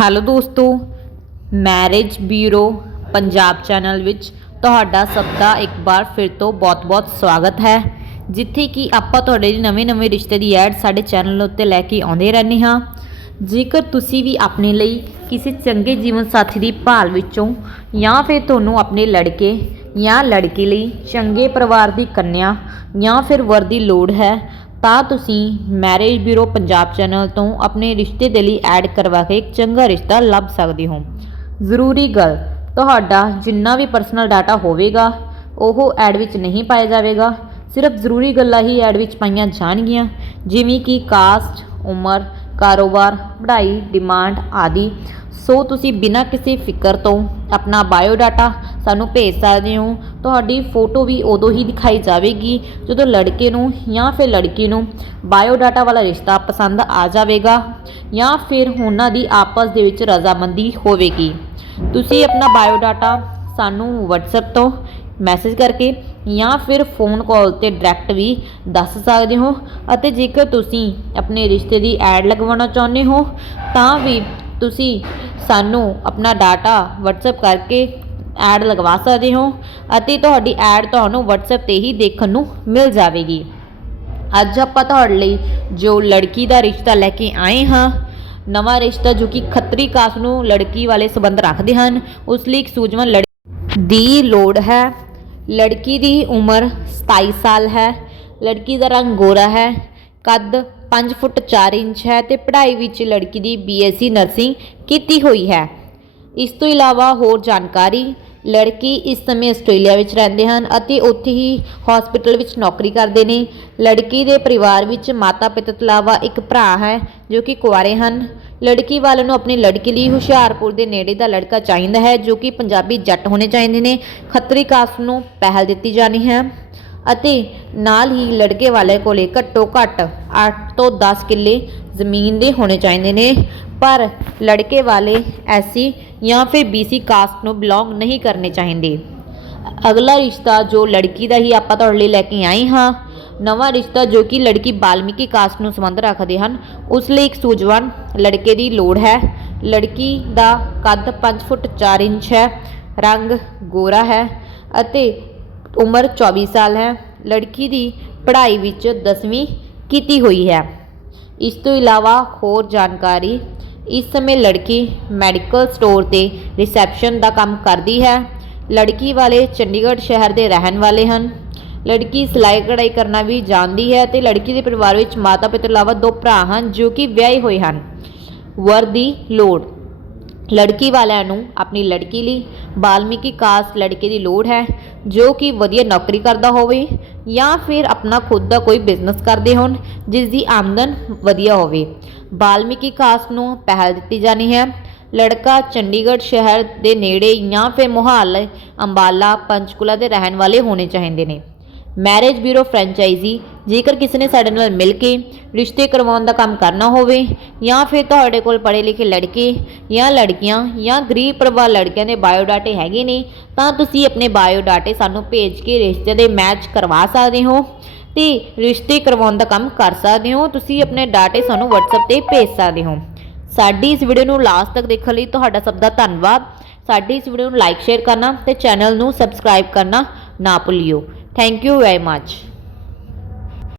Hello ਦੋਸਤੋ, marriage bureau Punjab channel ਵਿੱਚ ਤੁਹਾਡਾ ਸਭ ਦਾ ਇੱਕ ਵਾਰ ਫਿਰ ਤੋਂ ਬਹੁਤ-ਬਹੁਤ ਸਵਾਗਤ ਹੈ। ਜਿੱਥੇ ਕਿ ਆਪਾਂ ਤੁਹਾਡੇ ਲਈ ਨਵੇਂ-ਨਵੇਂ ਰਿਸ਼ਤੇ ਦੀ ਐਡ ਸਾਡੇ ਚੈਨਲ ਉੱਤੇ ਲੈ ਕੇ ਆਉਂਦੇ ਰਹਿੰਦੇ ਹਾਂ। ਜੇਕਰ ਤੁਸੀਂ ਵੀ ਆਪਣੇ ਲਈ ਕਿਸੇ ਚੰਗੇ ਜੀਵਨ ਸਾਥੀ ਦੀ ਭਾਲ ਵਿੱਚੋਂ ਜਾਂ ਫਿਰ ਤੁਹਾਨੂੰ ਆਪਣੇ ਲੜਕੇ ਜਾਂ ਲੜਕੀ ਲਈ ਚੰਗੇ ਪਰਿਵਾਰ ਦੀ ਕੰਨਿਆ ਜਾਂ ਫਿਰ ਵਰ ਦੀ ਲੋੜ ਹੈ ਤਾਂ ਤੁਸੀਂ ਮੈਰਿਜ ਬਿਊਰੋ ਪੰਜਾਬ ਚੈਨਲ ਤੋਂ ਆਪਣੇ ਰਿਸ਼ਤੇ ਦੇ ਲਈ ਐਡ ਕਰਵਾ ਕੇ ਇੱਕ ਚੰਗਾ ਰਿਸ਼ਤਾ ਲੱਭ ਸਕਦੇ ਹੋ। ਜ਼ਰੂਰੀ ਗੱਲ, ਤੁਹਾਡਾ ਜਿੰਨਾ ਵੀ ਪਰਸਨਲ ਡਾਟਾ ਹੋਵੇਗਾ, ਉਹ ਐਡ ਵਿੱਚ ਨਹੀਂ ਪਾਇਆ ਜਾਵੇਗਾ। ਸਿਰਫ ਜ਼ਰੂਰੀ ਗੱਲਾਂ ਹੀ ਐਡ ਵਿੱਚ ਪਾਈਆਂ ਜਾਣਗੀਆਂ, ਜਿਵੇਂ ਕਿ ਕਾਸਟ ਉਮਰ ਕਾਰੋਬਾਰ, ਪੜ੍ਹਾਈ ਡਿਮਾਂਡ ਆਦਿ। ਸੋ ਤੁਸੀਂ ਬਿਨਾਂ ਕਿਸੇ ਫਿਕਰ ਤੋਂ ਆਪਣਾ ਬਾਇਓਡਾਟਾ ਸਾਨੂੰ ਭੇਜ ਸਕਦੇ ਹੋ। ਤੁਹਾਡੀ ਫੋਟੋ ਵੀ ਉਦੋਂ ਹੀ ਦਿਖਾਈ ਜਾਵੇਗੀ, ਜਦੋਂ ਲੜਕੇ ਨੂੰ ਜਾਂ ਫਿਰ ਲੜਕੀ ਨੂੰ ਬਾਇਓਡਾਟਾ ਵਾਲਾ ਰਿਸ਼ਤਾ ਪਸੰਦ ਆ ਜਾਵੇਗਾ ਜਾਂ ਫਿਰ ਉਹਨਾਂ ਦੀ ਆਪਸ ਦੇ ਵਿੱਚ ਰਜ਼ਾਮੰਦੀ ਹੋਵੇਗੀ। ਤੁਸੀਂ ਆਪਣਾ ਬਾਇਓਡਾਟਾ ਸਾਨੂੰ WhatsApp ਤੋਂ ਮੈਸੇਜ ਕਰਕੇ ਜਾਂ ਫਿਰ ਫੋਨ ਕਾਲ ਤੇ ਡਾਇਰੈਕਟ ਵੀ ਦੱਸ ਸਕਦੇ ਹੋ। ਅਤੇ ਜੇਕਰ ਤੁਸੀਂ ਆਪਣੇ ਰਿਸ਼ਤੇ ਦੀ ਐਡ ਲਗਵਾਉਣਾ ਚਾਹੁੰਦੇ ਹੋ, ਤਾਂ ਵੀ ਤੁਸੀਂ ਸਾਨੂੰ ਆਪਣਾ ਡਾਟਾ WhatsApp ਕਰਕੇ ਐਡ ਲਗਵਾ ਸਕਦੇ ਹੋ ਅਤੇ ਤੁਹਾਡੀ ਐਡ ਤੁਹਾਨੂੰ WhatsApp ਤੇ ਹੀ ਦੇਖਣ ਨੂੰ ਮਿਲ ਜਾਵੇਗੀ। ਅੱਜ ਆਪਾਂ ਤੁਹਾਡੇ ਲਈ ਜੋ ਲੜਕੀ ਦਾ ਰਿਸ਼ਤਾ ਲੈ ਕੇ ਆਏ ਹਾਂ, ਨਵਾਂ ਰਿਸ਼ਤਾ ਜੋ ਕਿ ਖੱਤਰੀ ਕਾਸਟ ਨੂੰ ਲੜਕੀ ਵਾਲੇ ਸੰਬੰਧ ਰੱਖਦੇ ਹਨ, ਉਸ ਲਈ ਇੱਕ ਸੂਝਵਾਨ ਲੜਕੀ ਦੀ ਲੋੜ ਹੈ। ਲੜਕੀ ਦੀ ਉਮਰ 27 ਸਾਲ ਹੈ। ਲੜਕੀ ਦਾ ਰੰਗ ਗੋਰਾ ਹੈ। ਕੱਦ 5 ਫੁੱਟ 4 ਇੰਚ ਹੈ ਤੇ ਪੜ੍ਹਾਈ ਵਿੱਚ ਲੜਕੀ ਦੀ ਬੀਐਸਸੀ ਨਰਸਿੰਗ ਕੀਤੀ ਹੋਈ ਹੈ। ਇਸ ਤੋਂ ਇਲਾਵਾ ਹੋਰ ਜਾਣਕਾਰੀ ਲੜਕੀ ਇਸ ਸਮੇਂ ਆਸਟ੍ਰੇਲੀਆ ਵਿੱਚ ਰਹਿੰਦੇ ਹਨ ਅਤੇ ਉੱਥੇ ਹੀ ਹਸਪੀਟਲ ਵਿੱਚ ਨੌਕਰੀ ਕਰਦੇ ਨੇ। ਲੜਕੀ ਦੇ ਪਰਿਵਾਰ ਵਿੱਚ ਮਾਤਾ ਪਿਤਾ ਤੋਂ ਇਲਾਵਾ ਇੱਕ ਭਰਾ ਹੈ ਜੋ ਕਿ ਕੁਆਰੇ ਹਨ। ਲੜਕੀ ਵਾਲਿਆਂ ਨੂੰ ਆਪਣੀ ਲੜਕੀ ਲਈ ਹੁਸ਼ਿਆਰਪੁਰ ਦੇ ਨੇੜੇ ਦਾ ਲੜਕਾ ਚਾਹੀਦਾ ਹੈ ਜੋ ਕਿ ਪੰਜਾਬੀ ਜੱਟ ਹੋਣੇ ਚਾਹੀਦੇ ਨੇ। ਖੱਤਰੀ ਕਾਸਟ ਨੂੰ ਪਹਿਲ ਦਿੱਤੀ ਜਾਣੀ ਹੈ। ਅਤੇ ਨਾਲ ਹੀ ਲੜਕੇ ਵਾਲੇ ਕੋਲੇ ਘੱਟੋ ਘੱਟ 8 ਤੋਂ 10 ਕਿੱਲੇ ਜ਼ਮੀਨ ਦੇ ਹੋਣੇ ਚਾਹੀਦੇ ਨੇ। ਪਰ ਲੜਕੇ ਵਾਲੇ ਐਸਸੀ ਜਾਂ ਫਿਰ ਬੀਸੀ ਕਾਸਟ ਨੂੰ ਬਿਲੋਂਗ ਨਹੀਂ ਕਰਨੇ ਚਾਹੀਦੇ। ਅਗਲਾ ਰਿਸ਼ਤਾ ਜੋ ਲੜਕੀ ਦਾ ਹੀ ਆਪਾਂ ਤੁਹਾਡੇ ਲਈ ਲੈ ਕੇ ਆਏ ਹਾਂ। ਨਵਾਂ ਰਿਸ਼ਤਾ ਜੋ ਕਿ ਲੜਕੀ ਬਾਲਮੀਕੀ ਕਾਸਟ ਨੂੰ ਸੰਬੰਧ ਰੱਖਦੇ ਹਨ, ਉਸ ਲਈ ਇੱਕ ਸੂਝਵਾਨ ਲੜਕੇ ਦੀ ਲੋੜ ਹੈ। ਲੜਕੀ ਦਾ ਕੱਦ 5 ਫੁੱਟ 4 ਇੰਚ ਹੈ, ਰੰਗ ਗੋਰਾ ਹੈ ਅਤੇ ਉਮਰ 24 ਸਾਲ ਹੈ। ਲੜਕੀ ਦੀ ਪੜ੍ਹਾਈ ਵਿੱਚ 10ਵੀਂ ਕੀਤੀ ਹੋਈ ਹੈ। ਇਸ ਤੋਂ ਇਲਾਵਾ ਹੋਰ ਜਾਣਕਾਰੀ, ਇਸ ਸਮੇਂ ਲੜਕੀ ਮੈਡੀਕਲ ਸਟੋਰ ਤੇ ਰਿਸੈਪਸ਼ਨ ਦਾ ਕੰਮ ਕਰਦੀ ਹੈ। ਲੜਕੀ ਵਾਲੇ ਚੰਡੀਗੜ੍ਹ ਸ਼ਹਿਰ ਦੇ ਰਹਿਣ ਵਾਲੇ ਹਨ। ਲੜਕੀ ਸਿਲਾਈ ਕਢਾਈ ਕਰਨਾ ਵੀ ਜਾਣਦੀ ਹੈ ਤੇ ਲੜਕੀ ਦੇ ਪਰਿਵਾਰ ਵਿੱਚ ਮਾਤਾ ਪਿਤਾ ਇਲਾਵਾ ਦੋ ਭਰਾ ਹਨ ਜੋ ਕਿ ਵਿਆਹੇ ਹੋਏ ਹਨ। ਵਰ ਦੀ ਲੋੜ ਲੜਕੀ ਵਾਲਿਆਂ ਨੂੰ ਆਪਣੀ ਲੜਕੀ ਲਈ, ਬਾਲਮੀਕੀ ਕਾਸਟ ਲੜਕੇ ਦੀ ਲੋੜ ਹੈ, ਜੋ ਕਿ ਵਧੀਆ ਨੌਕਰੀ ਕਰਦਾ ਹੋਵੇ ਜਾਂ ਫਿਰ ਆਪਣਾ ਖੁਦ ਦਾ ਕੋਈ ਬਿਜ਼ਨਸ ਕਰਦੇ ਹੋਣ ਜਿਸ ਦੀ ਆਮਦਨ ਵਧੀਆ ਹੋਵੇ। ਬਾਲਮੀਕੀ ਕਾਸਟ ਨੂੰ ਪਹਿਲ ਦਿੱਤੀ ਜਾਣੀ ਹੈ। ਲੜਕਾ ਚੰਡੀਗੜ੍ਹ ਸ਼ਹਿਰ ਦੇ ਨੇੜੇ ਜਾਂ ਫਿਰ ਮੁਹਾਲ, ਅੰਬਾਲਾ, ਪੰਚਕੂਲਾ ਦੇ ਰਹਿਣ ਵਾਲੇ ਹੋਣੇ ਚਾਹੀਦੇ ਨੇ। ਮੈਰਿਜ ਬਿਊਰੋ ਫਰੈਂਚਾਈਜ਼ੀ ਜੇਕਰ ਕਿਸੇ ਨੇ ਸਾਡੇ ਨਾਲ ਮਿਲ ਕੇ ਰਿਸ਼ਤੇ ਕਰਵਾਉਣ ਦਾ ਕੰਮ ਕਰਨਾ ਹੋਵੇ, ਜਾਂ ਫਿਰ ਤੁਹਾਡੇ ਕੋਲ ਪੜ੍ਹੇ ਲਿਖੇ ਲੜਕੇ ਜਾਂ ਲੜਕੀਆਂ ਜਾਂ ਗਰੀਬ ਪਰਿਵਾਰ ਲੜਕਿਆਂ ਦੇ ਬਾਇਓਡਾਟੇ ਹੈਗੇ ਨੇ, ਤਾਂ ਤੁਸੀਂ ਆਪਣੇ ਬਾਇਓਡਾਟੇ ਸਾਨੂੰ ਭੇਜ ਕੇ ਰਿਸ਼ਤੇ ਦੇ ਮੈਚ ਕਰਵਾ ਸਕਦੇ ਹੋ ਤੇ ਰਿਸ਼ਤੇ ਕਰਵਾਉਣ ਦਾ ਕੰਮ ਕਰ ਸਕਦੇ ਹੋ। ਤੁਸੀਂ ਆਪਣੇ ਡਾਟੇ ਸਾਨੂੰ WhatsApp ਤੇ ਭੇਜ ਸਕਦੇ ਹੋ। ਸਾਡੀ ਇਸ ਵੀਡੀਓ ਨੂੰ ਲਾਸਟ ਤੱਕ ਦੇਖਣ ਲਈ ਤੁਹਾਡਾ ਸਭ ਦਾ ਧੰਨਵਾਦ। ਸਾਡੀ ਇਸ ਵੀਡੀਓ ਨੂੰ ਲਾਈਕ ਸ਼ੇਅਰ ਕਰਨਾ ਤੇ ਚੈਨਲ ਨੂੰ ਸਬਸਕ੍ਰਾਈਬ ਕਰਨਾ ਨਾ ਭੁੱਲਿਓ। Thank you very much